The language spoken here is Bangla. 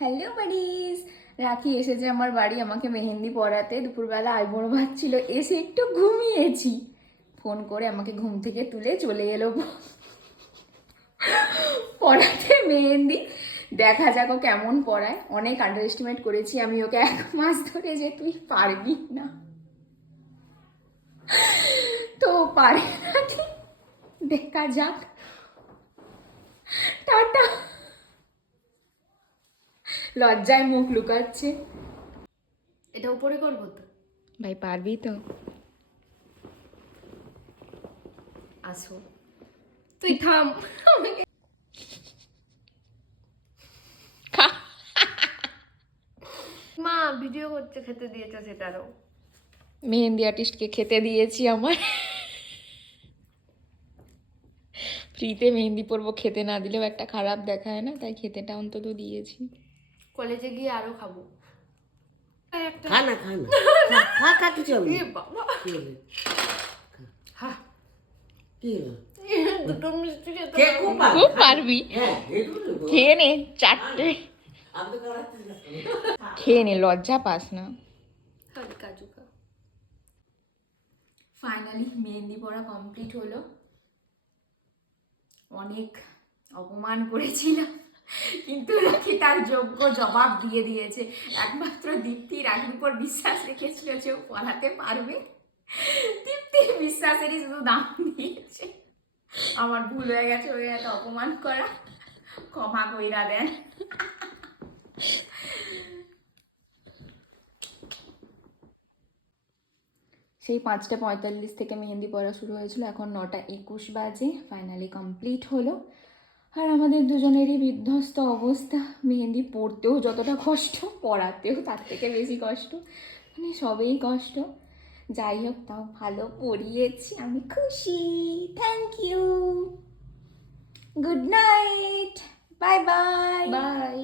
হ্যালো বাডিস, রাখি এসেছে আমার বাড়ি আমাকে মেহেন্দি পরাতে। দুপুরবেলা আইবুড়ো ভাত ছিল, এসে একটু ঘুমিয়েছি। ফোন করে আমাকে ঘুম থেকে তুলে চলে এলো পড়াতে মেহেন্দি। দেখা যাক ও কেমন পড়ায়। অনেক আন্ডার এস্টিমেট করেছি আমি ওকে 1 মাস ধরে যে তুই পারবি না, তো পারে নাকি দেখা যাক। টাটা। লজ্জায় মুখ লুকাচ্ছে। এটা উপরে করবো তো? ভাই পারবি তো? আসো, তুই থাম। আমাকে মা ভিডিও করতে খেতে দিয়েছে সেটারও। মেহেন্দি আর্টিস্টকে খেতে দিয়েছি আমার। ফ্রিতে মেহেন্দি পরবো, খেতে না দিলেও একটা খারাপ দেখায় না, তাই খেতেটা অন্তত দিয়েছি। কলেজে গিয়ে আরো খাবো। একটা খা না খা খা কিছু হবে এ বাবা, কি হবে হ্যাঁ কি হবে দুটো মিষ্টি খেতে কে পারবো। খুব পারবি, হ্যাঁ এইটুকু দেবো। খেয়ে নে 4টে। আমি তো করাচ্ছি না। খেয়ে নে, লজ্জা পাস না। হালকা জুকা। ফাইনালি মেহেন্দি পরা কমপ্লিট হলো। অনেক অপমান করেছিলাম, কিন্তু রাখি তার যোগ্য জবাব দিয়ে দিয়েছে। একমাত্র দীপ্তি রাখির উপর বিশ্বাস রেখেছিল যে ও পড়াতে পারবে। দীপ্তির বিশ্বাসেরই শুধু দাম দিয়েছে। আমার ভুল হয়ে গেছে, ওই এত অপমান করা, ক্ষমা কইরা দেন। সেই 5টা 45 থেকে মেহেন্দি পড়া শুরু হয়েছিল, এখন 9টা 21 বাজে। ফাইনালি কমপ্লিট হলো। আর আমাদের দুজনেরই বিধ্বস্ত অবস্থা। মেহেন্দি পড়তেও যতটা কষ্ট, পড়াতেও তার থেকে বেশি কষ্ট, মানে সবেই কষ্ট। যাই হোক, তাও ভালো পড়িয়েছি, আমি খুশি। Thank you, good night, bye bye. By.